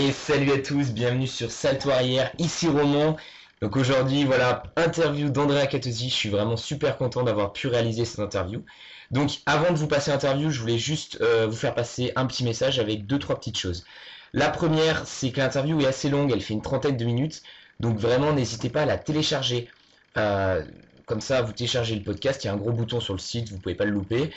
Et salut à tous, bienvenue sur Salto Arrière, ici Roman. Donc aujourd'hui, voilà, interview d'Andrea Catosi. Je suis vraiment super content d'avoir pu réaliser cette interview. Donc avant de vous passer l'interview, je voulais juste vous faire passer un petit message avec deux, trois petites choses. La première, c'est que l'interview est assez longue, elle fait une trentaine de minutes. Donc vraiment, n'hésitez pas à la télécharger. Euh, Comme ça, vous téléchargez le podcast, il y a un gros bouton sur le site, vous ne pouvez pas le louper.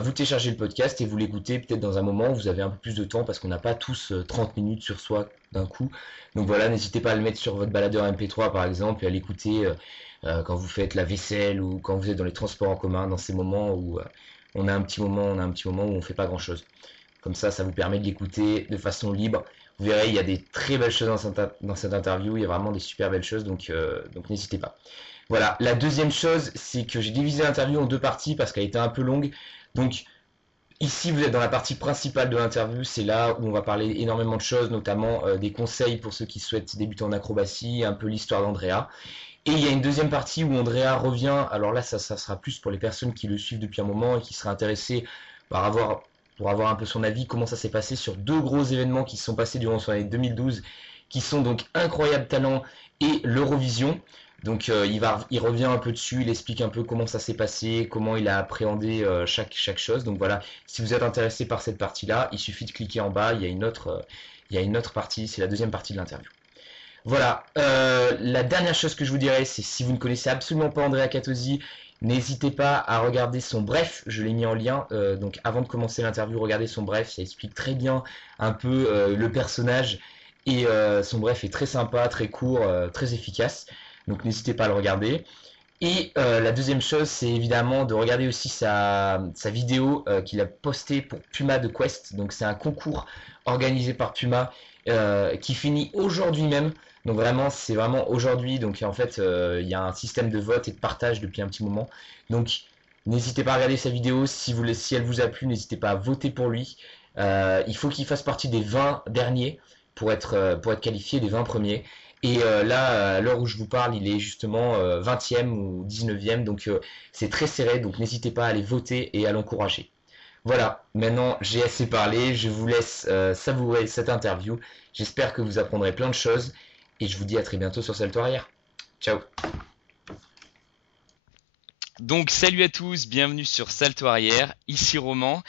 Vous téléchargez le podcast et vous l'écoutez peut-être dans un moment où vous avez un peu plus de temps parce qu'on n'a pas tous 30 minutes sur soi d'un coup. Donc voilà, n'hésitez pas à le mettre sur votre baladeur MP3 par exemple et à l'écouter quand vous faites la vaisselle ou quand vous êtes dans les transports en commun, dans ces moments où on a un petit moment où on fait pas grand chose. Comme ça vous permet de l'écouter de façon libre. Vous verrez, il y a des très belles choses dans cette interview, il y a vraiment des super belles choses, donc n'hésitez pas. Voilà, la deuxième chose, c'est que j'ai divisé l'interview en deux parties parce qu'elle était un peu longue. Donc ici, vous êtes dans la partie principale de l'interview, c'est là où on va parler énormément de choses, notamment des conseils pour ceux qui souhaitent débuter en acrobatie, un peu l'histoire d'Andrea. Et il y a une deuxième partie où Andrea revient, alors là ça sera plus pour les personnes qui le suivent depuis un moment et qui seraient intéressées pour avoir un peu son avis, comment ça s'est passé sur deux gros événements qui se sont passés durant son année 2012, qui sont donc Incroyable Talent et l'Eurovision. Donc il revient un peu dessus, il explique un peu comment ça s'est passé, comment il a appréhendé chaque chose. Donc voilà, si vous êtes intéressé par cette partie-là, il suffit de cliquer en bas, il y a une autre partie, c'est la deuxième partie de l'interview. Voilà, la dernière chose que je vous dirais, c'est si vous ne connaissez absolument pas Andrea Catosi, n'hésitez pas à regarder son bref, je l'ai mis en lien, donc avant de commencer l'interview, regardez son bref, ça explique très bien un peu le personnage, et son bref est très sympa, très court, très efficace, donc n'hésitez pas à le regarder. Et la deuxième chose, c'est évidemment de regarder aussi sa vidéo qu'il a postée pour Puma de Quest. Donc c'est un concours organisé par Puma qui finit aujourd'hui même. Donc vraiment, c'est vraiment aujourd'hui. Donc en fait, il y a un système de vote et de partage depuis un petit moment. Donc n'hésitez pas à regarder sa vidéo. Si elle vous a plu, n'hésitez pas à voter pour lui. Il faut qu'il fasse partie des 20 derniers pour être qualifié des 20 premiers. Et là, à l'heure où je vous parle, il est justement 20e ou 19e, donc c'est très serré, donc n'hésitez pas à aller voter et à l'encourager. Voilà, maintenant j'ai assez parlé, je vous laisse savourer cette interview. J'espère que vous apprendrez plein de choses et je vous dis à très bientôt sur Salto Arrière. Ciao. Donc salut à tous, bienvenue sur Salto Arrière, ici Roman.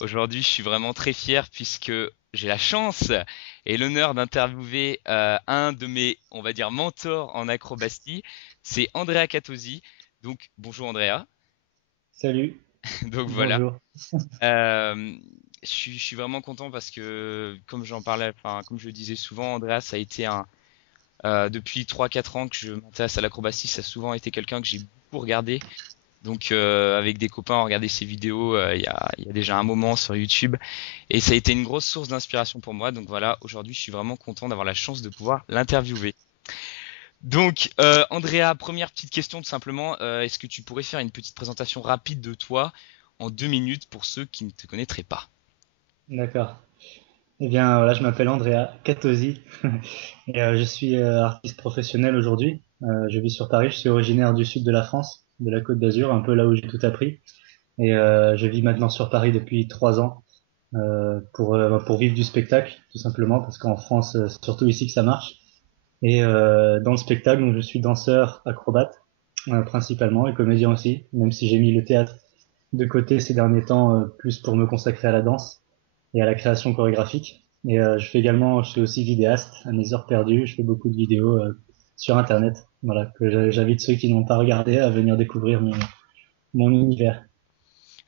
Aujourd'hui je suis vraiment très fier puisque j'ai la chance et l'honneur d'interviewer un de mes, on va dire, mentors en acrobatie, c'est Andrea Catosi. Donc bonjour Andrea. Salut, Donc voilà. bonjour. Euh, je suis vraiment content parce que comme j'en parlais, enfin comme je le disais souvent, Andrea ça a été depuis 3-4 ans que je m'intéresse à l'acrobatie, ça a souvent été quelqu'un que j'ai beaucoup regardé. Donc avec des copains, on regardait ses vidéos il y a déjà un moment sur YouTube et ça a été une grosse source d'inspiration pour moi. Donc voilà, aujourd'hui je suis vraiment content d'avoir la chance de pouvoir l'interviewer. Donc Andrea, première petite question tout simplement, est-ce que tu pourrais faire une petite présentation rapide de toi en 2 minutes pour ceux qui ne te connaîtraient pas? D'accord. Eh bien, voilà, je m'appelle Andrea Catosi et je suis artiste professionnel aujourd'hui. Je vis sur Paris, je suis originaire du sud de la France, de la Côte d'Azur, un peu là où j'ai tout appris. Et je vis maintenant sur Paris depuis 3 ans pour vivre du spectacle, tout simplement, parce qu'en France, c'est surtout ici que ça marche. Et dans le spectacle, donc, je suis danseur, acrobate principalement et comédien aussi, même si j'ai mis le théâtre de côté ces derniers temps, plus pour me consacrer à la danse et à la création chorégraphique. Et je suis aussi vidéaste à mes heures perdues. Je fais beaucoup de vidéos sur Internet. Voilà, que j'invite ceux qui n'ont pas regardé à venir découvrir mon univers.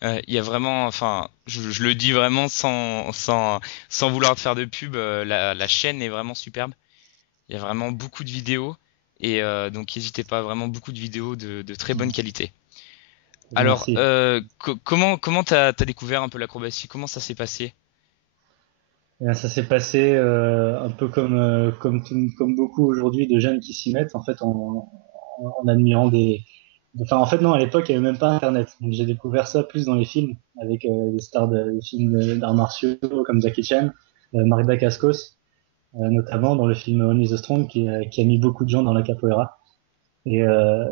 Il y a vraiment, enfin, je le dis vraiment sans vouloir te faire de pub, la chaîne est vraiment superbe. Il y a vraiment beaucoup de vidéos et donc n'hésitez pas, vraiment beaucoup de vidéos de très bonne qualité. Alors, Merci. comment t'as découvert un peu l'acrobatie? Comment ça s'est passé? Et bien, ça s'est passé un peu comme beaucoup aujourd'hui de jeunes qui s'y mettent, en fait, en admirant Enfin, en fait, non, à l'époque, il n'y avait même pas Internet. Donc, j'ai découvert ça plus dans les films, avec des stars des films d'arts martiaux comme Jackie Chan, Marc Dacascos, notamment dans le film Only the Strong, qui a mis beaucoup de gens dans la capoeira. Et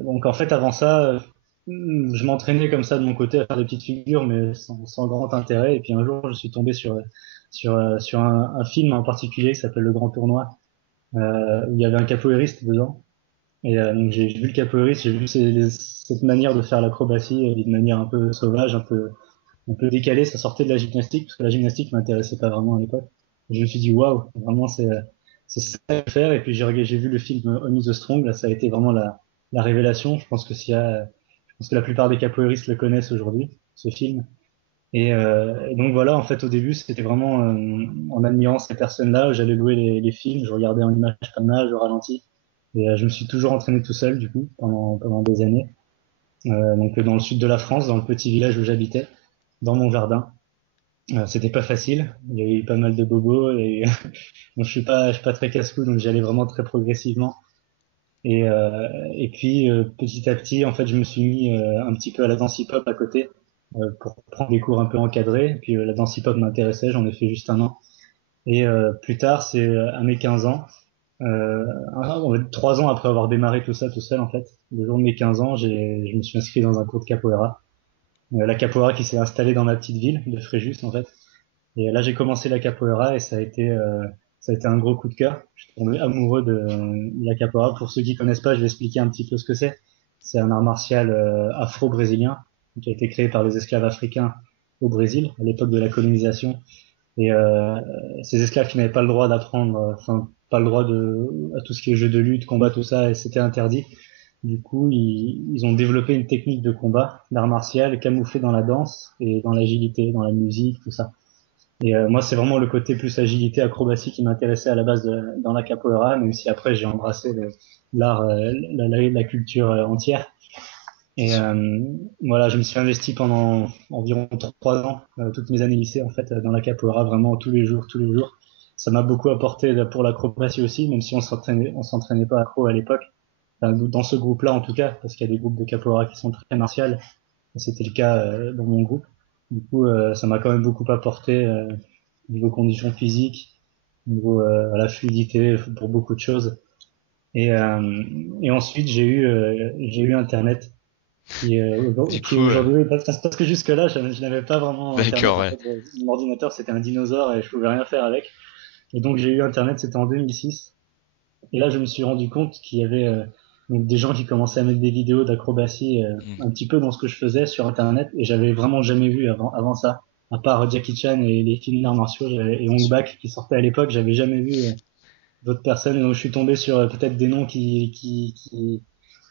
donc, en fait, avant ça, je m'entraînais comme ça de mon côté à faire des petites figures, mais sans grand intérêt. Et puis un jour, je suis tombé sur un film en particulier qui s'appelle Le Grand Tournoi, où il y avait un capoeiriste dedans. Et donc j'ai vu le capoeiriste, j'ai vu cette manière de faire l'acrobatie d'une manière un peu sauvage, un peu décalée. Ça sortait de la gymnastique, parce que la gymnastique m'intéressait pas vraiment à l'époque. Je me suis dit, waouh, vraiment c'est ça à faire. Et puis j'ai vu le film Only the Strong, là ça a été vraiment la révélation. Je pense que je pense que la plupart des capoeiristes le connaissent aujourd'hui, ce film. Et donc voilà, en fait, au début, c'était vraiment en admirant ces personnes-là, j'allais louer les films, je regardais en image par image, au ralenti. Et je me suis toujours entraîné tout seul, du coup, pendant des années. Donc dans le sud de la France, dans le petit village où j'habitais, dans mon jardin. C'était pas facile, il y a eu pas mal de bobos et bon, je suis pas très casse-cou, donc j'allais vraiment très progressivement. Et puis petit à petit, en fait, je me suis mis un petit peu à la danse hip-hop à côté pour prendre des cours un peu encadrés. Et puis la danse hip-hop m'intéressait, j'en ai fait juste un an. Et plus tard, c'est à mes 15 ans, euh, 3 ans après avoir démarré tout ça tout seul, en fait, le jour de mes 15 ans, je me suis inscrit dans un cours de capoeira. La capoeira qui s'est installée dans ma petite ville de Fréjus, en fait. Et là, j'ai commencé la capoeira et ça a été un gros coup de cœur. Je suis tombé amoureux de la capoeira. Pour ceux qui connaissent pas, je vais expliquer un petit peu ce que c'est. C'est un art martial afro-brésilien qui a été créé par les esclaves africains au Brésil à l'époque de la colonisation. Et ces esclaves qui n'avaient pas le droit d'apprendre, enfin pas le droit à tout ce qui est jeu de lutte, combat, tout ça, et c'était interdit. Du coup, ils ont développé une technique de combat, d'art martial, camouflée dans la danse et dans l'agilité, dans la musique, tout ça. Et moi, c'est vraiment le côté plus agilité, acrobatie qui m'intéressait à la base dans la capoeira, même si après j'ai embrassé l'art, la culture entière. C'est Et sûr. voilà, je me suis investi pendant environ 3 ans, toutes mes années lycée en fait, dans la capoeira, vraiment tous les jours, tous les jours. Ça m'a beaucoup apporté pour l'acrobatie aussi, même si on s'entraînait pas accro à l'époque. Enfin, dans ce groupe-là en tout cas, parce qu'il y a des groupes de capoeira qui sont très martiales. C'était le cas dans mon groupe. Du coup, ça m'a quand même beaucoup apporté niveau conditions physiques, niveau la fluidité pour beaucoup de choses. Et ensuite, j'ai eu Internet Du qui coup, aujourd'hui, parce que jusque-là, je n'avais pas vraiment Internet. d'accord, En ouais. fait, mon ordinateur, c'était un dinosaure et je pouvais rien faire avec. Et donc, j'ai eu Internet, c'était en 2006. Et là, je me suis rendu compte qu'il y avait donc des gens qui commençaient à mettre des vidéos d'acrobatie Mm. un petit peu dans ce que je faisais sur Internet. Et j'avais vraiment jamais vu avant ça. À part Jackie Chan et les films d'arts martiaux et Bien Hong sûr. Bak qui sortaient à l'époque, j'avais jamais vu d'autres personnes. Et donc, je suis tombé sur peut-être des noms qui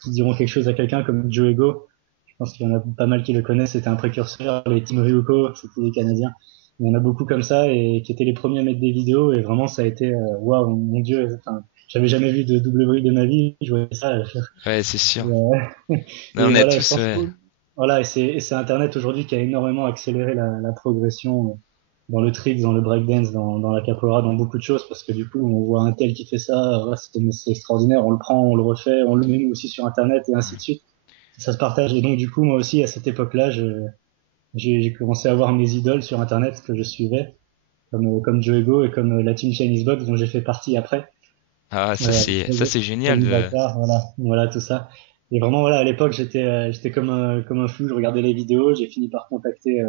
diront quelque chose à quelqu'un comme Joe Ego. Je pense qu'il y en a pas mal qui le connaissent. C'était un précurseur. Les Team Ryuko, c'était des Canadiens. Il y en a beaucoup comme ça et qui étaient les premiers à mettre des vidéos. Et vraiment, ça a été, waouh, mon Dieu. Enfin, j'avais jamais vu de double bruit de ma vie. Je voyais ça. Ouais, c'est sûr. Et, Non, et on a voilà, je tous, pense que, ouais. voilà, et c'est Internet aujourd'hui qui a énormément accéléré la progression dans le trick, dans le breakdance, dans la capoeira, dans beaucoup de choses, parce que du coup, on voit un tel qui fait ça, ouais, c'est extraordinaire, on le prend, on le refait, on le met nous aussi sur Internet et ainsi de Mm. suite. Ça se partage. Et donc, du coup, moi aussi, à cette époque-là, j'ai commencé à voir mes idoles sur Internet que je suivais, comme Joe Ego et comme la team Chinese Box dont j'ai fait partie après. Ah, ça Euh, c'est génial Kevin de. Vacar, voilà tout ça. Et vraiment, voilà, à l'époque, j'étais comme un fou, je regardais les vidéos, j'ai fini par contacter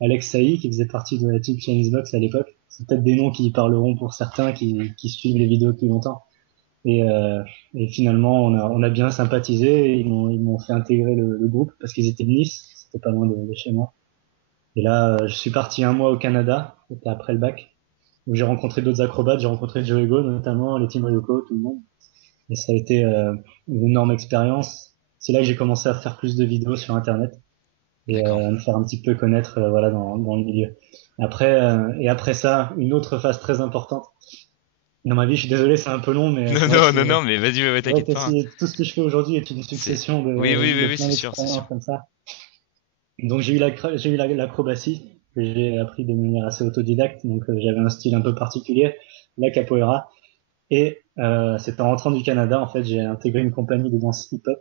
Alex Saï, qui faisait partie de la team Chinese Box à l'époque. C'est peut-être des noms qui parleront pour certains qui suivent les vidéos depuis longtemps. Et, euh, et finalement, on a bien sympathisé et ils m'ont fait intégrer le groupe parce qu'ils étaient de Nice, c'était pas loin de chez moi. Et là, je suis parti un mois au Canada, c'était après le bac, où j'ai rencontré d'autres acrobates, j'ai rencontré Joe Ego notamment, les team Ryoko, tout le monde. Et ça a été une énorme expérience. C'est là que j'ai commencé à faire plus de vidéos sur Internet et D'accord. à me faire un petit peu connaître voilà, dans le milieu. Et après ça, une autre phase très importante dans ma vie, je suis désolé, c'est un peu long, mais Non, non, non, non, mais vas-y, ouais, ouais, c'est vrai t'inquiète que pas, hein. tout ce que je fais aujourd'hui est une C'est. succession Oui, oui, oui, de oui, plein c'est sûr, c'est sûr. d'expériences comme ça. Donc j'ai eu l'acrobatie que j'ai appris de manière assez autodidacte. Donc j'avais un style un peu particulier, la capoeira. Et c'est en rentrant du Canada, en fait, j'ai intégré une compagnie de danse hip-hop.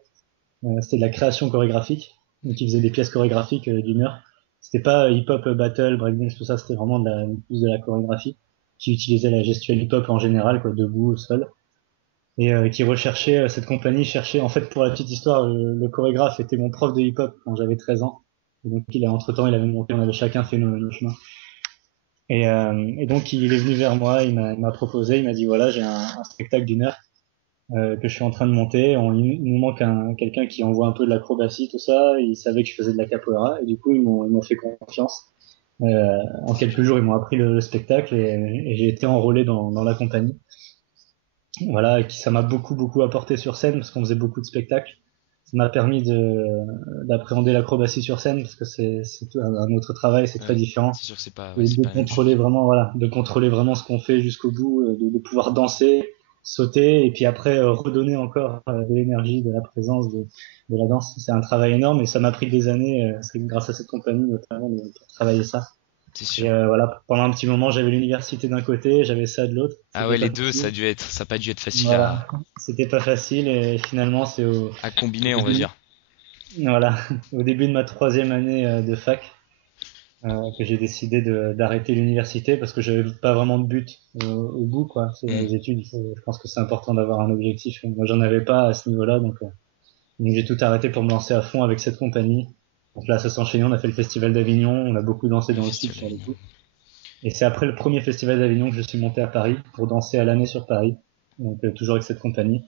C'était de la création chorégraphique, donc ils faisaient des pièces chorégraphiques d'une heure. C'était pas hip-hop battle, breakdance, tout ça, c'était vraiment plus de la chorégraphie qui utilisait la gestuelle hip-hop en général, quoi, debout, au sol. Et qui recherchait, cette compagnie cherchait, en fait, pour la petite histoire, le chorégraphe était mon prof de hip-hop quand j'avais 13 ans. Et donc, entre-temps, il avait monté, on avait chacun fait nos chemins. Et donc il est venu vers moi, il m'a proposé, il m'a dit voilà, j'ai un spectacle d'une heure que je suis en train de monter. Il nous manque quelqu'un qui envoie un peu de l'acrobatie, tout ça. Ils savaient que je faisais de la capoeira et du coup ils m'ont fait confiance. En quelques jours, ils m'ont appris le spectacle et j'ai été enrôlé dans la compagnie. Voilà, et qui ça m'a beaucoup apporté sur scène parce qu'on faisait beaucoup de spectacles. Ça m'a permis d'appréhender l'acrobatie sur scène parce que c'est un autre travail, c'est très Ouais, différent. c'est sûr que Et c'est de pas la même contrôler chose. vraiment, voilà, de contrôler vraiment ce qu'on fait jusqu'au bout, de pouvoir danser, sauter et puis après redonner encore de l'énergie, de la présence, de la danse. C'est un travail énorme et ça m'a pris des années. C'est grâce à cette compagnie notamment pour travailler ça. C'est Et sûr. voilà, pendant un petit moment, j'avais l'université d'un côté, j'avais ça de l'autre. Ah C'était ouais, pas les deux, facile. ça a pas dû être facile Voilà, c'était pas facile et finalement, à au combiner, on va début, dire. voilà, au début de ma troisième année de fac, que j'ai décidé d'arrêter l'université parce que j'avais pas vraiment de but au bout, quoi. C'est dans Hmm. les études, je pense que c'est important d'avoir un objectif. Moi, j'en avais pas à ce niveau-là, donc j'ai tout arrêté pour me lancer à fond avec cette compagnie. Donc là, ça s'enchaînait, on a fait le Festival d'Avignon, on a beaucoup dansé Le dans le sud festival sur le d'Avignon. coup. Et c'est après le premier Festival d'Avignon que je suis monté à Paris pour danser à l'année sur Paris. Donc toujours avec cette compagnie.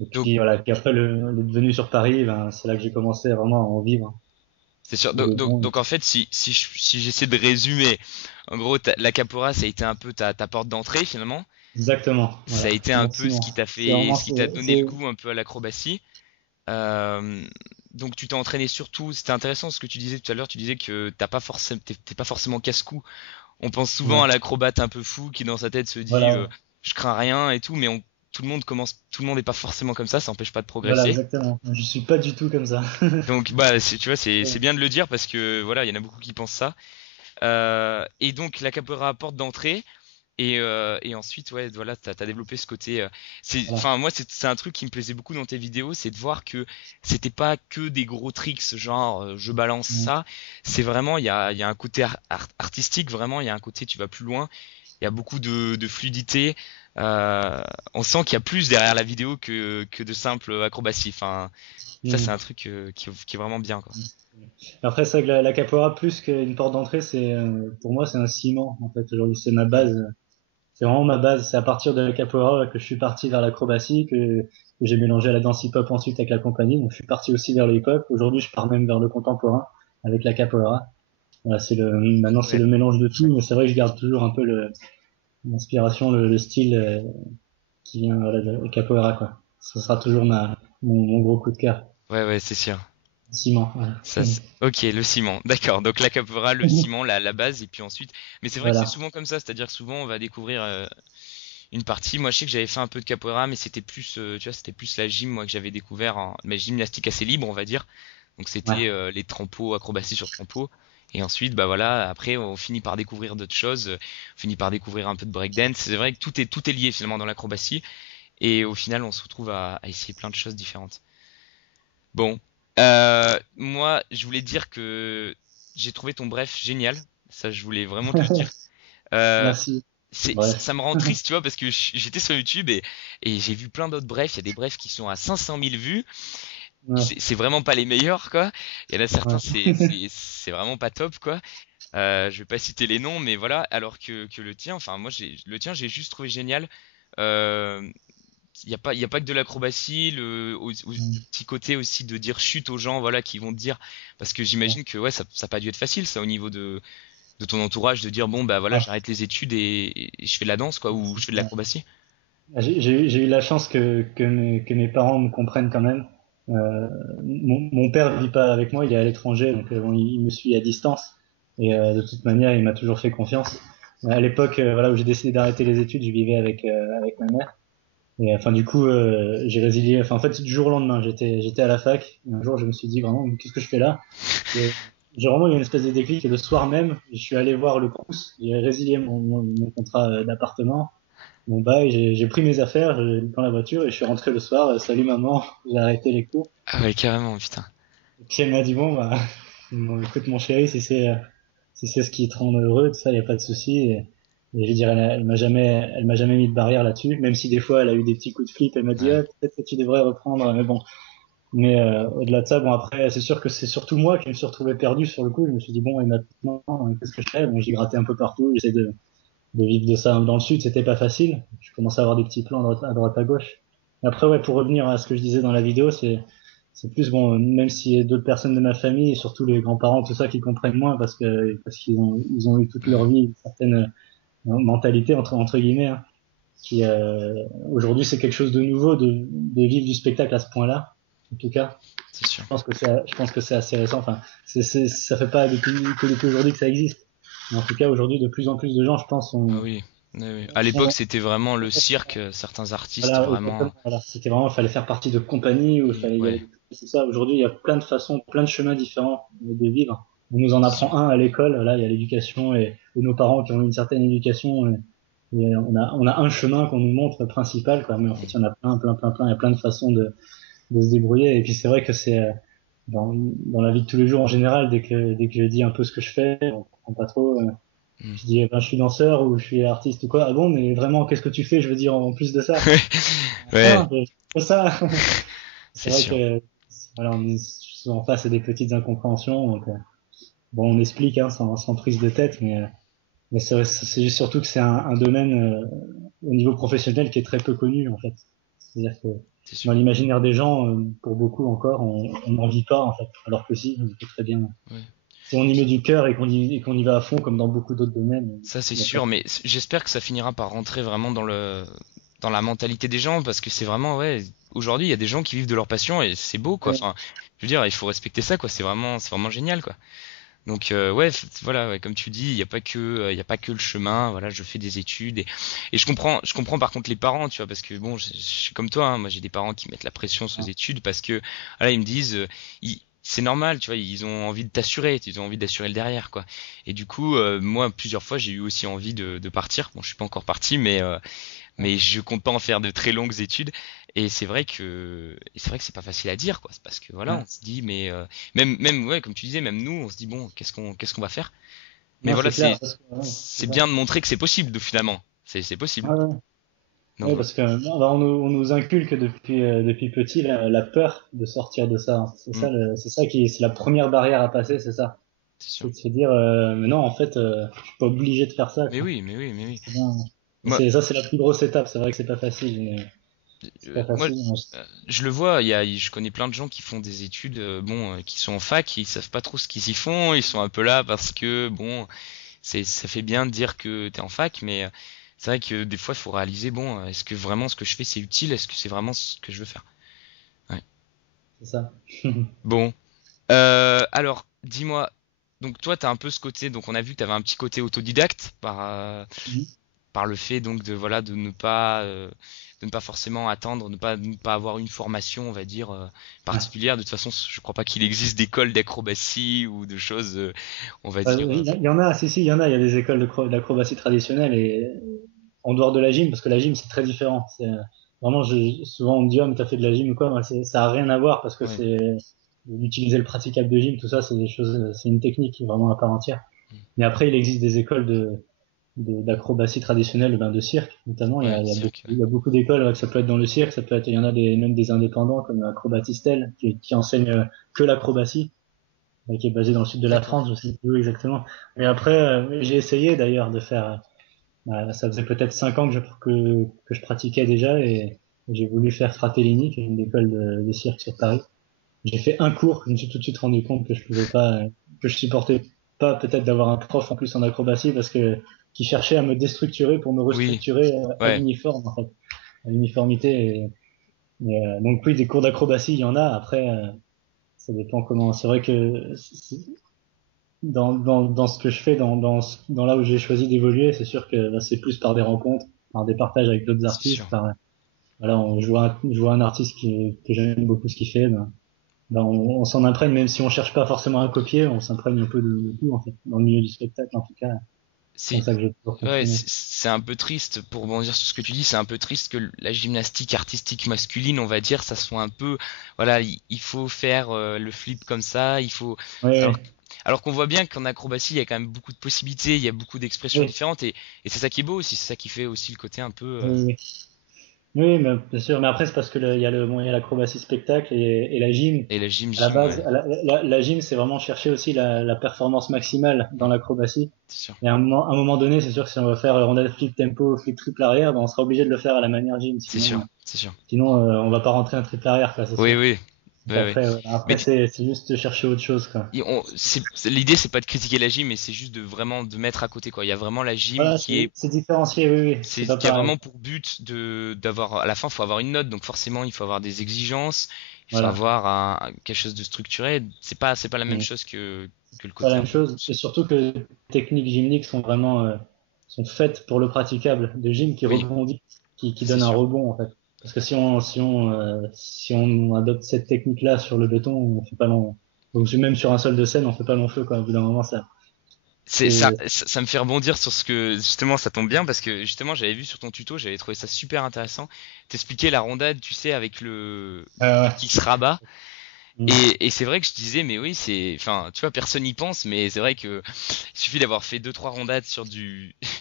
Et Donc, puis voilà, puis après le venu sur Paris, ben, c'est là que j'ai commencé vraiment à en vivre. c'est sûr. Pour de bon. Donc en fait, si j'essaie de résumer, en gros, la capoeira, ça a été un peu ta porte d'entrée finalement. Exactement, Ça a voilà. été un Mon peu ce ciment. qui t'a C'est vraiment, ce qui t'a donné le goût un peu à l'acrobatie. Euh, donc tu t'es entraîné surtout. C'était intéressant ce que tu disais tout à l'heure. Tu disais que t'es pas forcément casse-cou. On pense souvent ouais. à l'acrobate un peu fou qui dans sa tête se dit Voilà, je crains rien et tout, mais tout le monde n'est pas forcément comme ça empêche pas de voilà, progresser. exactement. Je suis pas du tout comme ça. Donc bah tu vois c'est bien de le dire parce que voilà il y en a beaucoup qui pensent ça. Et donc la capoeira porte d'entrée. Et ensuite, ouais, voilà, t'as développé ce côté. Voilà. Enfin, moi, c'est un truc qui me plaisait beaucoup dans tes vidéos, c'est de voir que c'était pas que des gros tricks, genre je balance Mm. ça. C'est vraiment, il y a un côté artistique, vraiment, il y a un côté, tu vas plus loin. Il y a beaucoup de fluidité. Euh, on sent qu'il y a plus derrière la vidéo que de simple acrobatie. Enfin, ça, c'est Mm. un truc qui est vraiment bien, quoi. Après, c'est vrai que la capoeira, plus qu'une porte d'entrée, pour moi, c'est un ciment. En fait, aujourd'hui, c'est ma base. C'est vraiment ma base. C'est à partir de la capoeira que je suis parti vers l'acrobatie, que j'ai mélangé à la danse hip-hop ensuite avec la compagnie. Donc, je suis parti aussi vers le hip-hop. Aujourd'hui, je pars même vers le contemporain avec la capoeira. Voilà, maintenant, c'est Ouais. le mélange de tout, mais c'est vrai que je garde toujours un peu l'inspiration, le style qui vient, voilà, de capoeira, quoi. Ce sera toujours mon gros coup de cœur. Ouais, ouais, c'est sûr. Ciment, voilà. Ok, le ciment. D'accord. Donc la capoeira, le ciment, la base, et puis ensuite. Mais c'est vrai que c'est Voilà. souvent comme ça, c'est-à-dire que souvent on va découvrir une partie. Moi, je sais que j'avais fait un peu de capoeira, mais c'était plus, tu vois, c'était plus la gym, moi, que j'avais découvert, ma gymnastique assez libre, on va dire. Donc c'était Ouais. les trampos, acrobatie sur trampo. Et ensuite, bah voilà, après, on finit par découvrir d'autres choses, on finit par découvrir un peu de breakdance. C'est vrai que tout est lié finalement dans l'acrobatie, et au final, on se retrouve à essayer plein de choses différentes. Bon, moi, je voulais dire que j'ai trouvé ton bref génial. Ça, je voulais vraiment te le dire. Euh, Merci. ça Bref. me rend triste, tu vois, parce que j'étais sur YouTube et j'ai vu plein d'autres brefs. Il y a des brefs qui sont à 500 000 vues. Ouais, C'est vraiment pas les meilleurs, quoi. Il y en a certains, ouais. c'est vraiment pas top, quoi. Je vais pas citer les noms, mais voilà. Alors que le tien, enfin, le tien, j'ai juste trouvé génial. Euh, il y a pas que de l'acrobatie, le petit côté aussi de dire chute aux gens, voilà, qui vont te dire, parce que j'imagine que ouais, ça a pas dû être facile, ça, au niveau de ton entourage, de dire bon, bah voilà, Ah, j'arrête les études et je fais de la danse, quoi, ou je fais de ouais. l'acrobatie. J'ai eu la chance que mes parents me comprennent quand même. Mon père vit pas avec moi, il est à l'étranger, donc bon, il me suit à distance. Et de toute manière, il m'a toujours fait confiance. À l'époque, voilà, où j'ai décidé d'arrêter les études, je vivais avec ma mère. Et enfin, du coup, j'ai résilié. Enfin, en fait, du jour au lendemain, j'étais à la fac. Et un jour, je me suis dit vraiment, mais qu'est-ce que je fais là? Et j'ai vraiment eu une espèce de déclic. Et le soir même, je suis allé voir le Crous. J'ai résilié mon contrat d'appartement, mon bail. J'ai pris mes affaires, j'ai mis dans la voiture et je suis rentré le soir. Salut maman, j'ai arrêté les cours. Ah ouais, carrément, putain. Et puis elle m'a dit bon, bah, bon, écoute mon chéri, si c'est ce qui te rend heureux, tout ça, il y a pas de souci. Et je veux dire, elle m'a jamais mis de barrière là-dessus, même si des fois elle a eu des petits coups de flip. Elle m'a dit, Ouais. ah, peut-être que tu devrais reprendre, mais bon. Mais au-delà de ça, bon après, c'est sûr que c'est surtout moi qui me suis retrouvé perdu sur le coup. Je me suis dit bon, et maintenant, qu'est-ce que je fais? Bon, j'ai gratté un peu partout, j'essaie de vivre de ça dans le sud, c'était pas facile. Je commençais à avoir des petits plans à droite à gauche. Après, ouais, pour revenir à ce que je disais dans la vidéo, c'est plus bon, même s'il y a d'autres personnes de ma famille, et surtout les grands-parents, tout ça, qui comprennent moins parce qu'ils ils ont eu toute leur Mhm. vie une certaine mentalité entre guillemets, hein, qui aujourd'hui c'est quelque chose de nouveau de vivre du spectacle à ce point-là. En tout cas, C'est sûr. je pense que c'est assez récent. Enfin, ça fait pas que depuis aujourd'hui que ça existe. Mais en tout cas, aujourd'hui, de plus en plus de gens, je pense, Ah oui. Oui, oui. À l'époque, sont c'était vraiment le cirque. Certains artistes voilà, vraiment. exactement. Voilà. C'était vraiment, il fallait faire partie de compagnie ou il fallait y Ouais, aller. C'est ça. Aujourd'hui, il y a plein de façons, plein de chemins différents de vivre. On nous en c'est sûr. apprend un à l'école. Là, il y a l'éducation et nos parents qui ont une certaine éducation. Et on a un chemin qu'on nous montre principal, quoi. Mais en fait, Mm. il y en a plein, plein, plein, plein. Il y a plein de façons de se débrouiller. Et puis, c'est vrai que c'est dans la vie de tous les jours en général, dès que je dis un peu ce que je fais, on comprend pas trop. Mm. Je dis, eh ben, je suis danseur ou je suis artiste ou quoi. Ah bon, mais vraiment, qu'est-ce que tu fais? Je veux dire, en plus de ça. Ouais, Ah, je fais ça. C'est c'est vrai sûr. que voilà, on est souvent face à des petites incompréhensions. Donc, bon, on explique hein, sans prise de tête, mais c'est juste surtout que c'est un domaine au niveau professionnel qui est très peu connu en fait. C'est-à-dire que C'est dans sûr. l'imaginaire des gens, pour beaucoup encore, on n'en vit pas en fait. Alors que si, on peut très bien. Ouais. Si on y met du cœur et qu'on y va à fond, comme dans beaucoup d'autres domaines, Ça, c'est il y a pas sûr, mais j'espère que ça finira par rentrer vraiment dans la mentalité des gens, parce que c'est vraiment, ouais, aujourd'hui, il y a des gens qui vivent de leur passion et c'est beau, quoi. de. Enfin, je veux dire, il faut respecter ça, quoi. C'est vraiment génial, quoi. Donc, ouais, voilà, ouais, comme tu dis, il y a pas que le chemin. Voilà, je fais des études et je comprends par contre les parents, tu vois, parce que bon, je suis comme toi, hein, moi, j'ai des parents qui mettent la pression sur les études parce que, voilà, ils me disent, c'est normal, tu vois, ils ont envie de t'assurer, ils ont envie d'assurer le derrière, quoi. Et du coup, moi, plusieurs fois, j'ai eu aussi envie de partir. Bon, je suis pas encore parti, mais je compte pas en faire de très longues études. Et c'est vrai que c'est pas facile à dire, quoi. C'est parce que voilà, Ouais. on se dit, mais ouais, comme tu disais, même nous, on se dit bon, qu'est-ce qu'on va faire? Mais Non, voilà, c'est clair. Parce que, ouais, c'est c'est ça. bien de montrer que c'est possible, finalement. C'est possible. Ah ouais. Donc Ouais, voilà, parce que on nous inculque depuis petit la peur de sortir de ça, hein. Mm, C'est ça qui c'est la première barrière à passer, c'est ça. c'est sûr. C'est de se dire mais non en fait je suis pas obligé de faire ça Mais quoi. oui, mais oui, mais oui. C'est bien. Et Moi, c'est la plus grosse étape. C'est vrai que c'est pas facile, mais c'est pas moi, facile. je le vois. Je connais plein de gens qui font des études, bon, qui sont en fac, ils savent pas trop ce qu'ils y font. Ils sont un peu là parce que bon, ça fait bien de dire que t'es en fac, mais c'est vrai que des fois, il faut réaliser, bon, est-ce que vraiment ce que je fais c'est utile? Est-ce que c'est vraiment ce que je veux faire? Ouais. C'est ça. Bon, alors, dis-moi, donc toi, t'as un peu ce côté, donc on a vu que t'avais un petit côté autodidacte par le fait donc de voilà de ne pas forcément attendre, ne pas avoir une formation, on va dire Ouais. particulière. De toute façon, je crois pas qu'il existe d'école d'acrobatie ou de choses, on va dire. Il y en a, si, il y en a. Il y a des écoles d'acrobatie traditionnelle et en dehors de la gym, parce que la gym c'est très différent. C'est vraiment, souvent on me dit oh mais t'as fait de la gym ou quoi? Moi, ça a rien à voir parce que Ouais. c'est d'utiliser le praticable de gym, tout ça, c'est des choses, c'est une technique vraiment à part entière. Mais après, il existe des écoles d'acrobatie traditionnelle, ben, de cirque, notamment. Ouais, cirque. Il y a beaucoup d'écoles, ouais, que ça peut être dans le cirque, ça peut être, il y en a même des indépendants comme Acrobatistel qui enseignent que l'acrobatie, qui est basé dans le sud de la D'accord. France, je sais plus où exactement. Et après, j'ai essayé d'ailleurs de faire, ça faisait peut-être 5 ans que je pratiquais déjà et j'ai voulu faire Fratellini, qui est une école de cirque sur Paris. J'ai fait un cours, je me suis tout de suite rendu compte que je pouvais pas, que je supportais pas peut-être d'avoir un prof en plus en acrobatie parce que qui cherchait à me déstructurer pour me Oui. restructurer à Ouais. l'uniforme en fait, à l'uniformité. Donc oui, des cours d'acrobatie, il y en a. Après, ça dépend comment. C'est vrai que dans ce que je fais, dans là où j'ai choisi d'évoluer, c'est sûr que c'est plus par des rencontres, par des partages avec d'autres C'est sûr. artistes, voilà, je vois un artiste que j'aime beaucoup ce qu'il fait, on s'en imprègne, même si on cherche pas forcément à copier, on s'imprègne un peu de tout, en fait, dans le milieu du spectacle, en tout cas. C'est comme C'est ça que j'ai toujours Ouais, continué. c'est un peu triste pour rebondir sur ce que tu dis, c'est un peu triste que la gymnastique artistique masculine, on va dire, ça soit un peu, voilà, il faut faire le flip comme ça, il faut, alors, Ouais, alors qu'on voit bien qu'en acrobatie, il y a quand même beaucoup de possibilités, il y a beaucoup d'expressions ouais, différentes et c'est ça qui est beau aussi, c'est ça qui fait aussi le côté un peu, ouais, ouais. Oui, mais, bien sûr. Mais après, c'est parce que bon, il y a l'acrobatie spectacle et la gym. Et la À la gym, base, ouais, la gym, c'est vraiment chercher aussi la performance maximale mm, dans l'acrobatie. c'est sûr. Et à un moment donné, c'est sûr que si on veut faire rondelle flip tempo, flip triple arrière, ben, on sera obligé de le faire à la manière gym. C'est sûr, c'est sûr. Sinon, on va pas rentrer un triple arrière, quoi, c'est Oui, sûr. oui, Donc ouais, ouais. Mais après, c'est juste chercher autre chose, quoi. l'idée, c'est pas de critiquer la gym, mais c'est juste de vraiment de mettre à côté, quoi. Il y a vraiment la gym Voilà, qui est, c'est différencié, oui, oui, c'est pas qui a pareil. vraiment pour but d'avoir, à la fin, il faut avoir une note, donc forcément, il faut avoir des exigences, il faut Voilà. avoir quelque chose de structuré. C'est pas la même chose que le Pas la côté un même peu chose. Et plus. surtout que les techniques gymniques sont vraiment sont faites pour le praticable de gym qui Oui, rebondit, qui c'est donne un sûr. rebond en fait. Parce que si on adopte cette technique-là sur le béton, on fait pas long. Donc même sur un sol de scène, on fait pas long feu quoi. Au bout d'un moment, C'est c'est ça me fait rebondir sur ce que justement ça tombe bien parce que justement j'avais vu sur ton tuto, j'avais trouvé ça super intéressant. T'expliquais la rondade, tu sais, avec le ouais. qui se rabat. Mm. Et c'est vrai que je disais, mais oui, enfin, tu vois, personne n'y pense, mais c'est vrai que il suffit d'avoir fait deux, trois rondades sur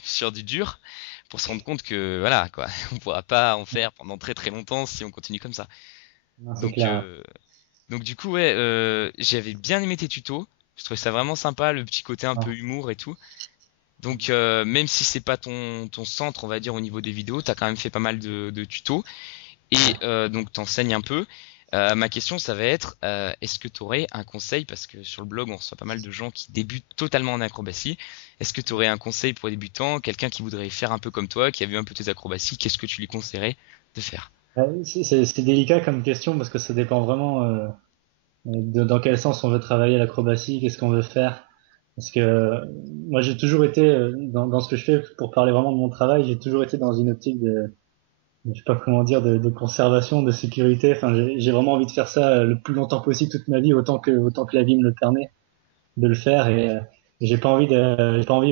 sur du dur pour se rendre compte que, voilà, quoi, on pourra pas en faire pendant très très longtemps si on continue comme ça. Non, c'est Donc, clair. euh, donc du coup, ouais, j'avais bien aimé tes tutos. Je trouvais ça vraiment sympa, le petit côté un Ouais. peu humour et tout. Donc, même si c'est pas ton centre, on va dire, au niveau des vidéos, t'as quand même fait pas mal de tutos. Et Ouais. donc t'enseignes un peu. Ma question, ça va être, est-ce que tu aurais un conseil, parce que sur le blog, on reçoit pas mal de gens qui débutent totalement en acrobatie. Est-ce que tu aurais un conseil pour les débutants, quelqu'un qui voudrait faire un peu comme toi, qui a vu un peu tes acrobaties, qu'est-ce que tu lui conseillerais de faire? C'est délicat comme question parce que ça dépend vraiment dans quel sens on veut travailler l'acrobatie, qu'est-ce qu'on veut faire. Parce que moi j'ai toujours été dans ce que je fais pour parler vraiment de mon travail, j'ai toujours été dans une optique je sais pas comment dire de conservation, de sécurité. Enfin j'ai vraiment envie de faire ça le plus longtemps possible toute ma vie, autant que la vie me le permet de le faire et j'ai pas envie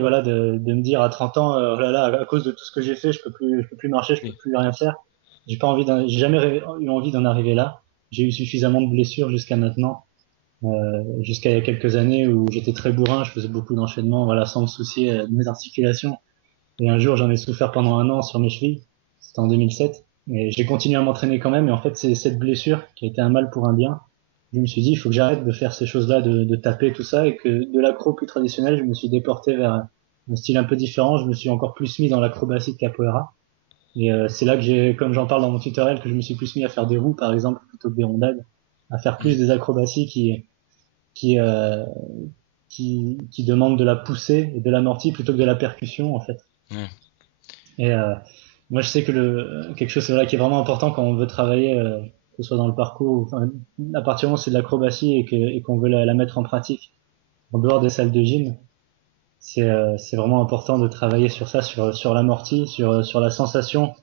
voilà de me dire à 30 ans oh là là à cause de tout ce que j'ai fait je peux plus marcher, je peux Oui. plus rien faire. J'ai jamais eu envie d'en arriver là. J'ai eu suffisamment de blessures jusqu'à maintenant jusqu'à il y a quelques années où j'étais très bourrin, je faisais beaucoup d'enchaînements, voilà, sans me soucier de mes articulations. Et un jour, j'en ai souffert pendant un an sur mes chevilles. C'était en 2007. Et j'ai continué à m'entraîner quand même. Et en fait, c'est cette blessure qui a été un mal pour un bien. Je me suis dit, il faut que j'arrête de faire ces choses-là, de taper tout ça, et que de l'accro plus traditionnel, je me suis déporté vers un style un peu différent. Je me suis encore plus mis dans l'acrobatie de capoeira. Et c'est là que comme j'en parle dans mon tutoriel, que je me suis plus mis à faire des roues, par exemple, plutôt que des rondades, à faire plus Mhm. des acrobaties qui, euh, qui demande de la poussée et de l'amorti plutôt que de la percussion en fait. Ouais. Et moi je sais que quelque chose voilà, qui est vraiment important quand on veut travailler, que ce soit dans le parcours, enfin, à partir du moment où c'est de l'acrobatie et qu'on veut la mettre en pratique en dehors des salles de gym, c'est vraiment important de travailler sur ça, sur l'amorti, sur la sensation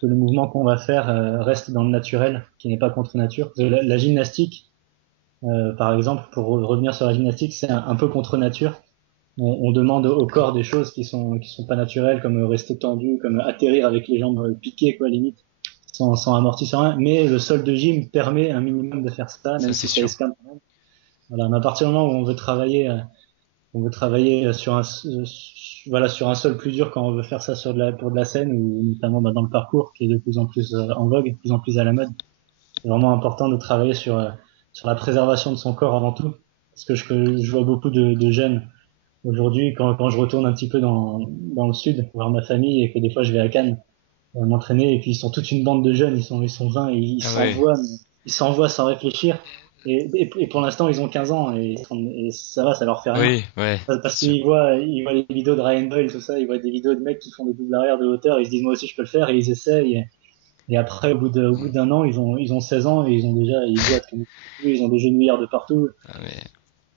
que le mouvement qu'on va faire reste dans le naturel, qui n'est pas contre nature. La gymnastique, par exemple, pour revenir sur la gymnastique, c'est un peu contre nature. On demande au corps des choses qui sont pas naturelles, comme rester tendu, comme atterrir avec les jambes piquées, quoi, limite, sans amortir, sans rien. Mais le sol de gym permet un minimum de faire ça, Ça, même c'est si ça sûr. escale quand même. Voilà, mais à partir du moment où on veut travailler voilà, sur un sol plus dur quand on veut faire ça pour de la scène ou notamment dans le parcours qui est de plus en plus en vogue, de plus en plus à la mode. C'est vraiment important de travailler sur la préservation de son corps avant tout. Parce que je vois beaucoup de jeunes aujourd'hui, quand je retourne un petit peu dans le sud, voir ma famille et que des fois je vais à Cannes m'entraîner et puis ils sont toute une bande de jeunes, ils sont 20 et Ah ouais. ils s'envoient sans réfléchir. Et pour l'instant, ils ont 15 ans et ça va, ça leur fait rien. Oui, ouais, Parce c'est sûr. ils voient les vidéos de Ryan Boyle, tout ça, ils voient des vidéos de mecs qui font des doubles arrière de hauteur, ils se disent moi aussi je peux le faire et ils essayent. Et après, au bout d'un an, ils ont 16 ans et ils boitent comme ils ont des genouillères de partout. Ah, mais...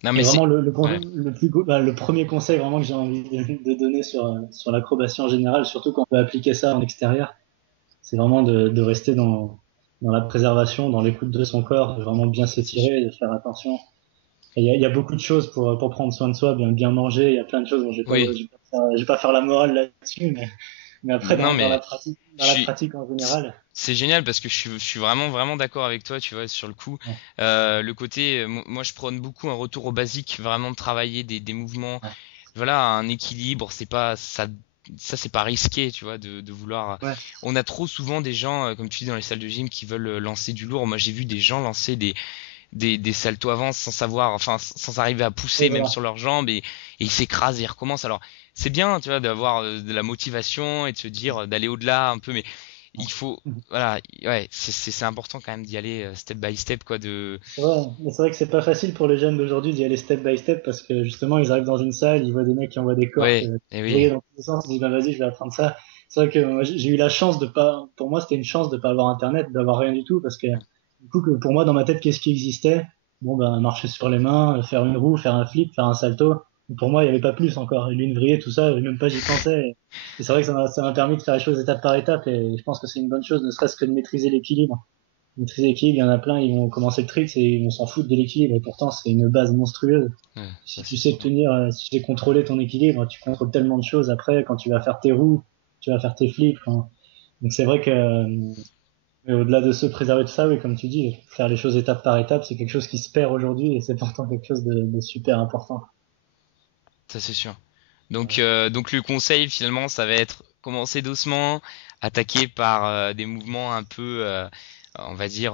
Non, Et mais c'est... vraiment, Ouais. le premier conseil vraiment que j'ai envie de donner sur l'acrobatie en général, surtout quand on peut appliquer ça en extérieur, c'est vraiment de rester dans la préservation, dans l'écoute de son corps, de vraiment bien C'est sûr. s'étirer, de faire attention. Et il y a beaucoup de choses pour prendre soin de soi, bien manger, il y a plein de choses. Bon, Oui. je vais pas faire la morale là-dessus, mais après, Non, mais je dans la suis... pratique en général, C'est génial parce que je suis vraiment, vraiment d'accord avec toi, tu vois, sur le coup. ouais, Le côté, moi, je prône beaucoup un retour au basique, vraiment de travailler des mouvements, ouais, voilà, un équilibre, c'est pas, ça, ça c'est pas risqué, tu vois, de vouloir. Ouais, On a trop souvent des gens, comme tu dis, dans les salles de gym qui veulent lancer du lourd. Moi, j'ai vu des gens lancer des saltos avant sans savoir, enfin, sans arriver à ouais, pousser même voilà. sur leurs jambes et ils s'écrasent et ils recommencent. Alors, c'est bien, tu vois, d'avoir de la motivation et de se dire d'aller au-delà un peu, mais il faut, voilà, ouais, c'est important quand même d'y aller step by step, quoi, de, C'est vrai, mais c'est vrai que c'est pas facile pour les jeunes d'aujourd'hui d'y aller step by step parce que justement ils arrivent dans une salle, ils voient des mecs qui envoient des corps ouais, et oui, briller dans tous les sens, ils disent bah vas-y je vais apprendre ça. C'est vrai que moi, j'ai eu la chance de pas, pour moi c'était une chance de pas avoir internet, d'avoir rien du tout parce que du coup que pour moi dans ma tête qu'est-ce qui existait? Bon ben marcher sur les mains, faire une roue, faire un flip, faire un salto. Pour moi il y avait pas plus encore. Et l'une vriller tout ça, même pas j'y pensais. Et c'est vrai que ça m'a permis de faire les choses étape par étape et je pense que c'est une bonne chose, ne serait-ce que de maîtriser l'équilibre. Maîtriser l'équilibre, il y en a plein, ils vont commencer le trick et ils vont s'en foutre de l'équilibre. Et pourtant, c'est une base monstrueuse. ouais, Si ça tu c'est sais sûr. tenir, si tu sais contrôler ton équilibre, tu contrôles tellement de choses après quand tu vas faire tes roues, tu vas faire tes flips. Hein. Donc c'est vrai que, mais au-delà de se préserver de ça, oui, comme tu dis, faire les choses étape par étape, c'est quelque chose qui se perd aujourd'hui et c'est pourtant quelque chose de super important. Ça c'est sûr. Donc le conseil finalement, ça va être commencer doucement, attaquer par des mouvements un peu, on va dire,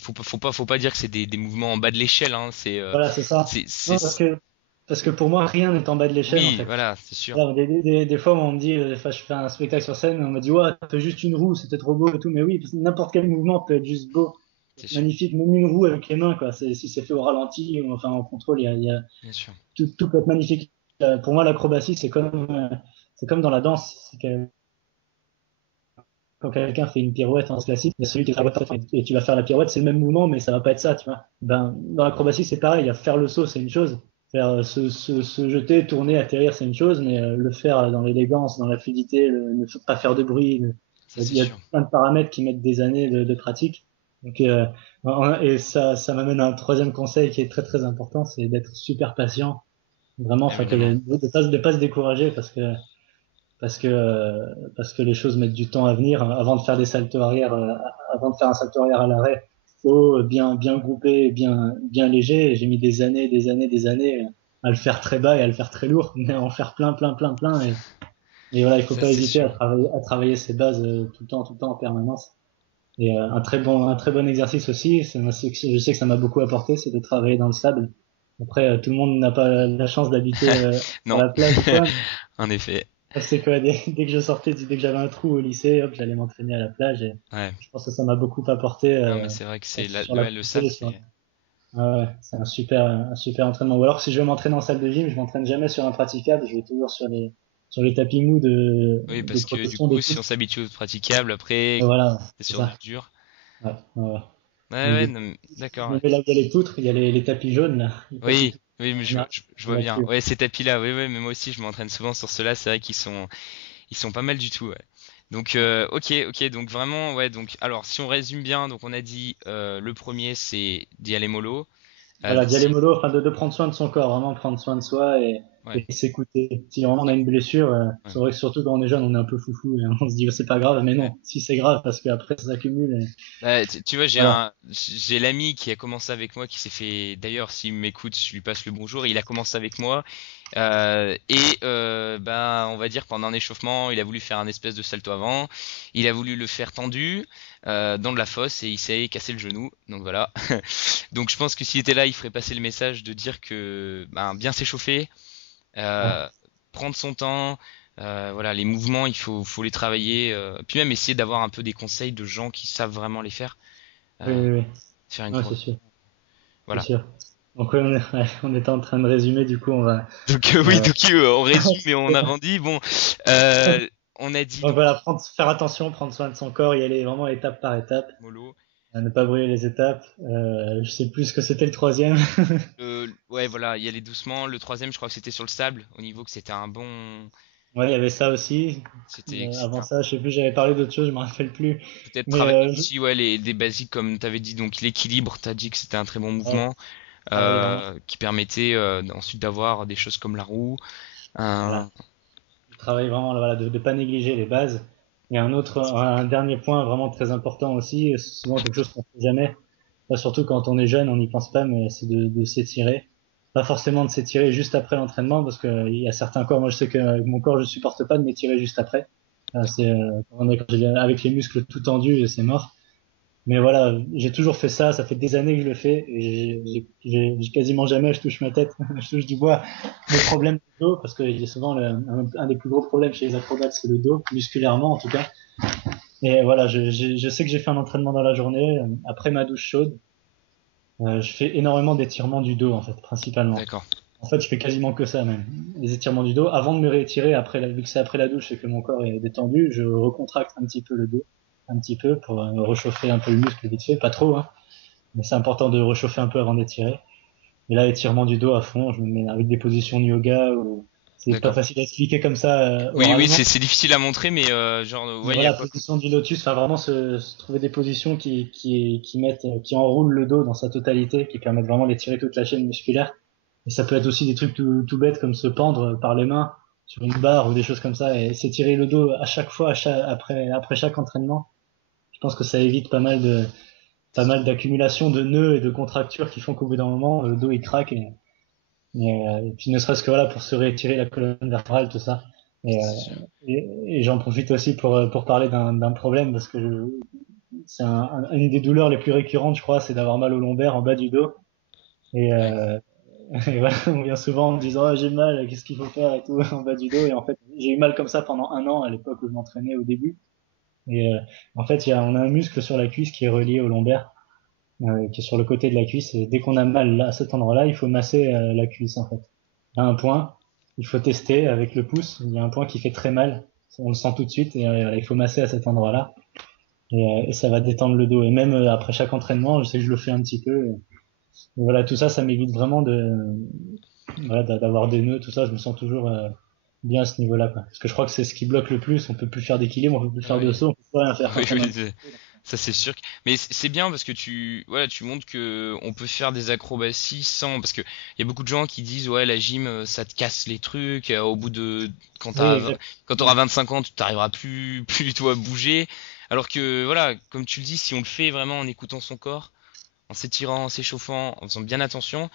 faut pas dire que c'est des mouvements en bas de l'échelle, hein. Voilà, c'est ça. Non, parce que pour moi, rien n'est en bas de l'échelle, en Oui, fait. voilà, c'est sûr. Voilà, des fois, on me dit, enfin, je fais un spectacle sur scène, on me dit, ouais, fais juste une roue, c'était trop beau et tout. Mais oui, parce que n'importe quel mouvement peut être juste beau, C'est sûr, magnifique, même une roue avec les mains, quoi. Si c'est fait au ralenti ou enfin en contrôle, bien sûr. tout peut être magnifique. Pour moi, l'acrobatie, c'est comme dans la danse. C'est que quand quelqu'un fait une pirouette en classique, il y a celui qui fait la pirouette et tu vas faire la pirouette, c'est le même mouvement, mais ça va pas être ça, tu vois. Ben, dans l'acrobatie, c'est pareil. Il y a faire le saut, c'est une chose. Faire se jeter, tourner, atterrir, c'est une chose, mais le faire dans l'élégance, dans la fluidité, ne pas faire de bruit. Ça c'est Il y a sûr. plein de paramètres qui mettent des années de pratique. Donc, et ça m'amène à un troisième conseil qui est très très important, c'est d'être super patient. Vraiment, enfin, Évidemment. de pas se décourager parce que les choses mettent du temps à venir. Avant de faire des saltos arrière, avant de faire un salto arrière à l'arrêt, faut bien grouper, bien léger. Et j'ai mis des années à le faire très bas et à le faire très lourd, mais à en faire plein. Et voilà, il faut Ça pas c'est hésiter sûr. à travailler ses bases tout le temps en permanence. Et un très bon exercice aussi, je sais que ça m'a beaucoup apporté, c'est de travailler dans le sable. Après, tout le monde n'a pas la chance d'habiter à Non. la plage ou quoi. En effet. C'est quoi, dès que je sortais, dès que j'avais un trou au lycée, hop, j'allais m'entraîner à la plage et Ouais. je pense que ça m'a beaucoup apporté Non mais c'est vrai que c'est sur la ouais, le sable poussée. c'est. Ouais, c'est un super entraînement. Ou alors, si je veux m'entraîner en salle de gym, je m'entraîne jamais sur un praticable, je vais toujours sur les tapis mous Oui, de parce que du progression de coup, si on pouce. s'habitue au praticable, après, Et voilà, c'est c'est sur du ça. dur. Ouais, ouais, ouais. Ouais, Donc, ouais, du non, coup, d'accord. je me Ouais. mets là où il y a les poutres, il y a les tapis jaunes, là, les tapis Oui, tout oui, mais en général, je vois bien. là-dessus. Ouais, ces tapis-là, oui, oui, mais moi aussi, je m'entraîne souvent sur ceux-là. C'est vrai ils sont pas mal du tout. Ouais. Donc, ok, donc vraiment, ouais. Donc, alors, si on résume bien, donc on a dit le premier, c'est d'y aller mollo. Voilà, d'y aller Si, mollo, enfin de prendre soin de son corps, vraiment prendre soin de soi ouais, et s'écouter. Si vraiment on a une blessure, ouais. c'est vrai que surtout quand on est jeune, on est un peu foufou et on se dit oh, c'est pas grave, mais Ouais. non, si c'est grave parce qu'après ça s'accumule. Bah, tu vois, Voilà. j'ai l'ami qui a commencé avec moi, qui s'est fait, d'ailleurs, s'il m'écoute, je lui passe le bonjour. Il a commencé avec moi. Ben, on va dire pendant un échauffement, il a voulu faire un espèce de salto avant. Il a voulu le faire tendu dans de la fosse et il s'est cassé le genou. Donc voilà. Donc je pense que s'il était là, il ferait passer le message de dire que ben, bien s'échauffer, Ouais. euh, prendre son temps. Voilà, les mouvements, faut les travailler. Puis même essayer d'avoir un peu des conseils de gens qui savent vraiment les faire. Oui, Euh, oui, oui. faire une Ouais, progression. c'est Voilà. sûr. Donc ouais, ouais, on était en train de résumer, du coup Donc oui, euh, donc on résume et on arrondit. Bon, on a dit donc donc voilà, faire attention, prendre soin de son corps, y aller vraiment étape par étape, mollo. ne pas brûler les étapes. Je sais plus ce que c'était le troisième. Ouais, voilà, y aller doucement. Le troisième, je crois que c'était sur le sable, au niveau que c'était un bon, Ouais, il y avait ça aussi. c'était Avant un- ça, je sais plus, j'avais parlé d'autre chose, je me rappelle plus. peut-être Mais travailler aussi, ouais, des basiques comme t'avais dit, donc l'équilibre. T'as dit que c'était un très bon ouais, mouvement, travailler vraiment. qui permettait ensuite d'avoir des choses comme la roue. Voilà, Un... travailler vraiment, voilà, de pas négliger les bases. Et un dernier point vraiment très important aussi, c'est souvent quelque chose qu'on fait jamais. Là, surtout quand on est jeune, on n'y pense pas, mais c'est de s'étirer. pas forcément de s'étirer juste après l'entraînement parce que il y a certains corps, moi je sais que mon corps je supporte pas de m'étirer juste après. Avec les muscles tout tendus, c'est mort. Mais voilà, j'ai toujours fait ça, ça fait des années que je le fais et quasiment jamais je touche ma tête, je touche du bois. Le problème du dos, parce que il y a souvent un des plus gros problèmes chez les acrobates, c'est le dos, musculairement en tout cas. Et voilà, je sais que j'ai fait un entraînement dans la journée, après ma douche chaude, je fais énormément d'étirements du dos en fait, principalement. D'accord. En fait, je fais quasiment que ça même, les étirements du dos. Avant de me réétirer, vu que c'est après la douche et que mon corps est détendu, je recontracte un petit peu le dos, un petit peu pour réchauffer un peu le muscle vite fait, pas trop, hein, mais c'est important de réchauffer un peu avant d'étirer. Et là, étirement du dos à fond, je me mets avec des positions de yoga ou c'est pas D'accord. facile à expliquer comme ça Oui, oui, oralement. c'est difficile à montrer, mais genre, Mais ouais, il y a voilà, quoi comme... position du lotus, enfin vraiment se trouver des positions qui enroulent le dos dans sa totalité, qui permettent vraiment d'étirer toute la chaîne musculaire. Et ça peut être aussi des trucs tout bêtes comme se pendre par les mains sur une barre ou des choses comme ça et s'étirer le dos à chaque fois, après chaque entraînement. Je pense que ça évite pas mal d'accumulation de nœuds et de contractures qui font qu'au bout d'un moment, le dos il craque et puis ne serait-ce que voilà pour se réétirer la colonne vertébrale, tout ça. Et, euh, C'est sûr. et j'en profite aussi pour parler d'un problème parce que une des douleurs les plus récurrentes, je crois, c'est d'avoir mal au lombaire en bas du dos. Et, Ouais. euh, et voilà, on vient souvent en me disant oh, j'ai mal, qu'est-ce qu'il faut faire et tout en bas du dos. Et en fait, j'ai eu mal comme ça pendant un an à l'époque où je m'entraînais au début. Et en fait, on a un muscle sur la cuisse qui est relié au lombaire, qui est sur le côté de la cuisse. Et dès qu'on a mal là, à cet endroit-là, il faut masser la cuisse en fait. À un point, il faut tester avec le pouce. Il y a un point qui fait très mal. On le sent tout de suite et il faut masser à cet endroit-là. Et ça va détendre le dos. Et même après chaque entraînement, je sais que je le fais un petit peu. Et voilà, tout ça, ça m'évite vraiment voilà, d'avoir des nœuds, tout ça. Je me sens toujours bien à ce niveau-là, quoi. Parce que je crois que c'est ce qui bloque le plus. On peut plus faire d'équilibre, on peut plus Ah faire de oui. saut, on peut plus rien faire Oui, quand on a. oui, ça c'est sûr. Mais c'est bien parce que voilà, tu montres que on peut faire des acrobaties sans, parce que il y a beaucoup de gens qui disent ouais, la gym, ça te casse les trucs. Au bout de, Oui, exact. quand t'auras 25 ans, tu t'arriveras plus du tout à bouger. Alors que voilà, comme tu le dis, si on le fait vraiment en écoutant son corps, en s'étirant, en s'échauffant, en faisant bien attention,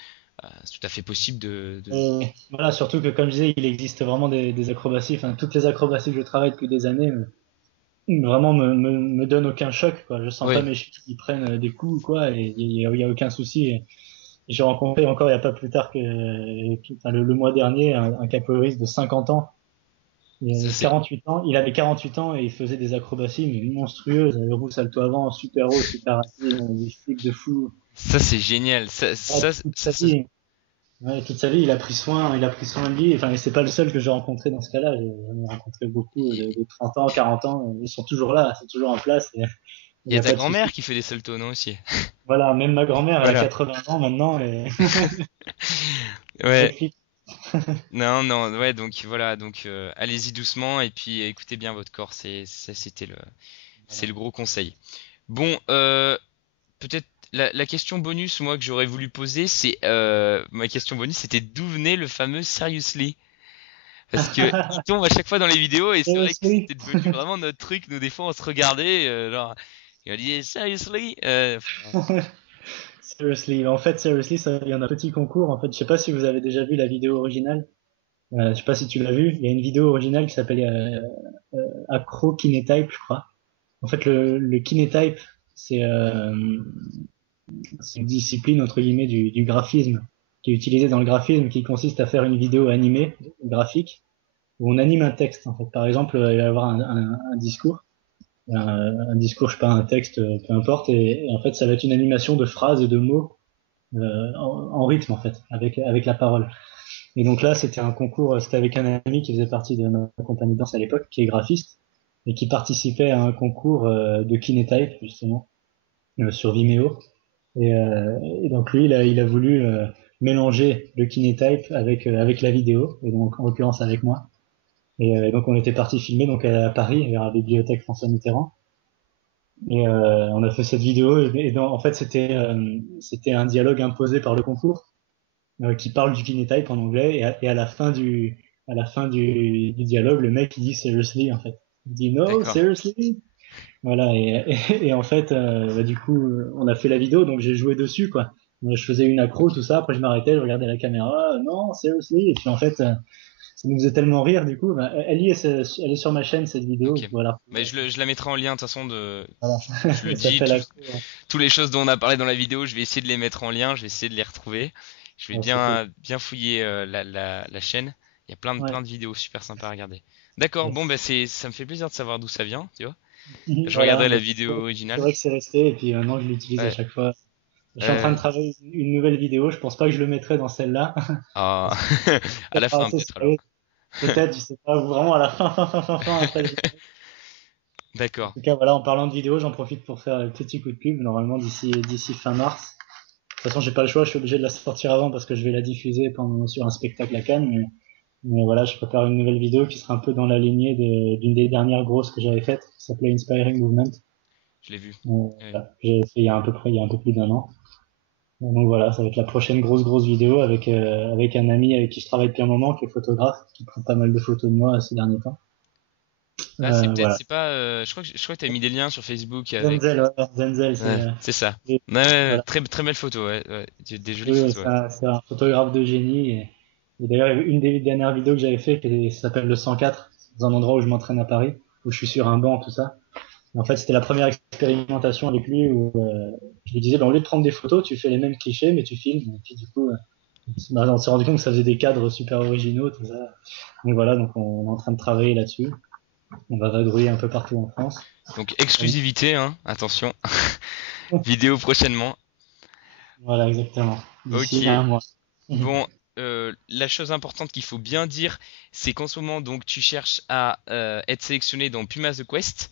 c'est tout à fait possible Et voilà, surtout que comme je disais, il existe vraiment des acrobaties. Enfin, toutes les acrobaties que je travaille depuis des années, vraiment me donnent aucun choc, quoi. Je sens pas Oui, mes chevilles qui prennent des coups, quoi. Et il y a aucun souci. Et j'ai rencontré encore il y a pas plus tard enfin, le mois dernier un capoeiriste de 50 ans. ça Il a c'est 48 ans, il avait 48 ans et il faisait des acrobaties mais monstrueuses, le roux salto avant, super haut, super rapide, des flips de fou. ça c'est génial. Ouais, toute sa vie, ouais, toute sa vie, il a pris soin de lui. Enfin, et c'est pas le seul que j'ai rencontré dans ce cas-là. J'en ai rencontré beaucoup de 30 ans, 40 ans. Ils sont toujours là, ils sont toujours en place. Et il Il y n'y a a ta pas de grand-mère souci. qui fait des saltos, non aussi. Voilà, même ma grand-mère, elle a Voilà. 80 ans maintenant et elle Ouais. flippe. Non, non, ouais, donc voilà, donc allez-y doucement et puis écoutez bien votre corps, c'est Voilà. le gros conseil. Bon, peut-être la question bonus, moi, que j'aurais voulu poser, c'est ma question bonus, c'était d'où venait le fameux Seriously? Parce que il tombe à chaque fois dans les vidéos et c'est vrai que Seriously? c'était devenu vraiment notre truc. Nous, des fois, on se regardait, genre, et on disait Seriously? Seriously. En fait, Seriously, ça vient d'un petit concours. En fait, je sais pas si vous avez déjà vu la vidéo originale. Je sais pas si tu l'as vu. Il y a une vidéo originale qui s'appelle Acro Kinetype, je crois. En fait, le Kinetype, c'est c'est une discipline entre guillemets du graphisme qui est utilisée dans le graphisme, qui consiste à faire une vidéo animée graphique où on anime un texte. En fait, par exemple, il va y avoir un discours, un discours, je sais pas, un texte, peu importe, et en fait, ça va être une animation de phrases et de mots en rythme en fait, avec la parole. Et donc là, c'était un concours, c'était avec un ami qui faisait partie de ma compagnie de danse à l'époque, qui est graphiste, et qui participait à un concours de Kinetype, justement, sur Vimeo. Et donc lui, il a voulu mélanger le Kinetype avec la vidéo, et donc en l'occurrence avec moi. Et donc on était parti filmer donc à Paris, vers la bibliothèque François Mitterrand. Et on a fait cette vidéo, en fait c'était un dialogue imposé par le concours qui parle du Kinetype en anglais et à la fin du dialogue, le mec il dit seriously en fait. Il dit no D'accord. seriously. Voilà et en fait du coup on a fait la vidéo donc j'ai joué dessus quoi. Moi, je faisais une accro, tout ça. Après, je m'arrêtais, je regardais la caméra. Non, c'est aussi. Et puis, en fait, ça nous faisait tellement rire, du coup. Bah, elle est sur ma chaîne, cette vidéo. Ok. Vous pouvez la Mais retrouver. je la mettrai en lien de toute façon Voilà. je le Ça dis, fait l'accro. tous les choses dont on a parlé dans la vidéo, je vais essayer de les mettre en lien, je vais essayer de les retrouver. Je vais Ouais, c'est cool. bien fouiller la chaîne. Il y a plein Ouais. de vidéos super sympas à regarder. D'accord, bon Yes. bah ça me fait plaisir de savoir d'où ça vient, tu vois. Je Voilà. regarderai la Bah, vidéo c'est originale. vrai que c'est resté. Et puis, maintenant, je l'utilise à Ouais. chaque fois. Je suis en train de Euh, travailler une nouvelle vidéo. Je pense pas que je le mettrai dans celle-là. ah, Parce que à c'est la pas fin assez peut-être alors. spoilé. Peut-être, je sais pas. Ou vraiment à la fin, après, en D'accord. tout cas, voilà, en parlant de vidéo, j'en profite pour faire un petit coup de pub. Normalement, d'ici fin mars. De toute façon, j'ai pas le choix, je suis obligé de la sortir avant parce que je vais la diffuser sur un spectacle à Cannes. Mais voilà, je prépare une nouvelle vidéo qui sera un peu dans la lignée d'une des dernières grosses que j'avais faites, qui s'appelait Inspiring Movement. Je l'ai vu. Ouais. Voilà, j'ai fait il y a un peu plus d'un an. Donc voilà, ça va être la prochaine grosse vidéo avec un ami avec qui je travaille depuis un moment, qui est photographe, qui prend pas mal de photos de moi ces derniers temps. Ah, Voilà. c'est pas, je crois que t'as mis des liens sur Facebook avec. Zenzel, ouais, Zenzel, Ouais, c'est ça. et- Ouais, ouais, voilà. très belle photo, ouais, ouais. Des jolies Oui, photos, ouais. c'est un photographe de génie. Et d'ailleurs, il y avait une des dernières vidéos que j'avais fait qui s'appelle le 104, dans un endroit où je m'entraîne à Paris, où je suis sur un banc, tout ça. Et en fait, c'était la première expérimentation avec lui où je lui disais, bah, au lieu de prendre des photos, tu fais les mêmes clichés, mais tu filmes. Et puis du coup, bah, on s'est rendu compte que ça faisait des cadres super originaux, tout ça. Donc voilà, donc on est en train de travailler là-dessus. On va vadrouiller un peu partout en France. Donc exclusivité, hein, attention. Vidéo prochainement. Voilà, exactement. Ok. D'ici un mois. Bon, la chose importante qu'il faut bien dire, c'est qu'en ce moment, donc, tu cherches à être sélectionné dans Pumas The Quest.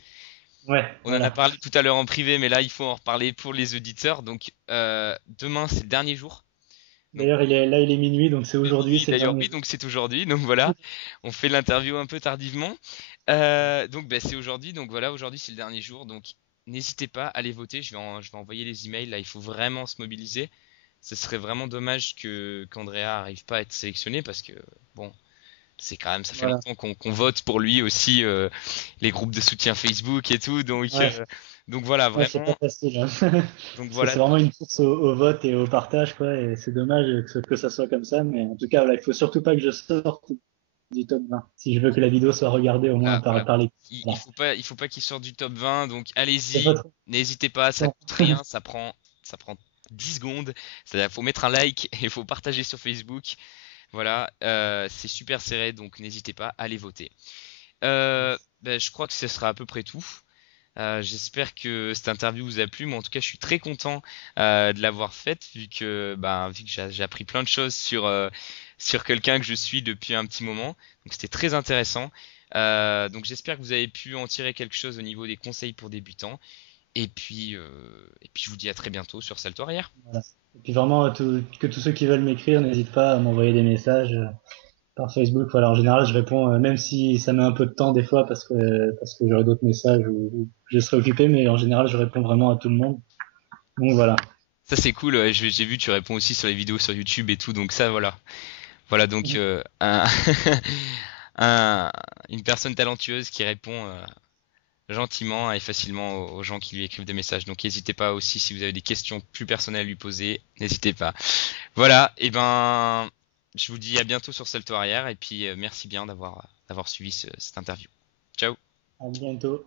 Ouais, On en a voilà. parlé tout à l'heure en privé, mais là, il faut en reparler pour les auditeurs. Donc, demain, c'est le dernier jour. Donc, D'ailleurs, il est minuit, donc c'est il est aujourd'hui, minuit c'est le d'ailleurs, dernier oui, jour. donc c'est aujourd'hui. Donc voilà, on fait l'interview un peu tardivement. Donc, bah, c'est aujourd'hui. Donc voilà, aujourd'hui, c'est le dernier jour. Donc, n'hésitez pas à aller voter. Je vais envoyer les emails. Là, il faut vraiment se mobiliser. Ce serait vraiment dommage que qu'Andrea arrive pas à être sélectionné parce que bon, c'est quand même ça fait Voilà. longtemps qu'on vote pour lui aussi les groupes de soutien Facebook et tout Ouais, donc voilà ouais, c'est pas vraiment facile, hein. donc Parce que voilà c'est vraiment une course au vote et au partage, quoi. Et c'est dommage que ça soit comme ça. Mais en tout cas, voilà, il faut surtout pas que je sorte du top 20. Si je veux que la vidéo soit regardée au moins voilà. par les. Voilà. Il faut pas qu'il sorte du top 20 donc C'est allez-y, votre n'hésitez pas, ça temps. coûte rien, ça prend 10 secondes, c'est-à-dire faut mettre un like et faut partager sur Facebook. Voilà, c'est super serré donc n'hésitez pas à aller voter. Ben, je crois que ce sera à peu près tout. J'espère que cette interview vous a plu, mais en tout cas, je suis très content de l'avoir faite, vu que j'ai appris plein de choses sur quelqu'un que je suis depuis un petit moment. Donc, c'était très intéressant. Donc, j'espère que vous avez pu en tirer quelque chose au niveau des conseils pour débutants. Et puis je vous dis à très bientôt sur Salto Arrière. Voilà. Et puis vraiment, que tous ceux qui veulent m'écrire, n'hésitent pas à m'envoyer des messages par Facebook. Voilà, en général, je réponds, même si ça met un peu de temps des fois parce que j'aurai d'autres messages ou je serai occupé, mais en général, je réponds vraiment à tout le monde. Donc voilà. Ça, c'est cool. Ouais, j'ai vu, tu réponds aussi sur les vidéos sur YouTube et tout. Donc, ça, voilà. Voilà, donc, un- une personne talentueuse qui répond gentiment et facilement aux gens qui lui écrivent des messages. Donc n'hésitez pas aussi si vous avez des questions plus personnelles à lui poser, n'hésitez pas. Voilà, et ben je vous dis à bientôt sur Salto Arrière et puis merci bien d'avoir suivi cette interview. Ciao. À bientôt.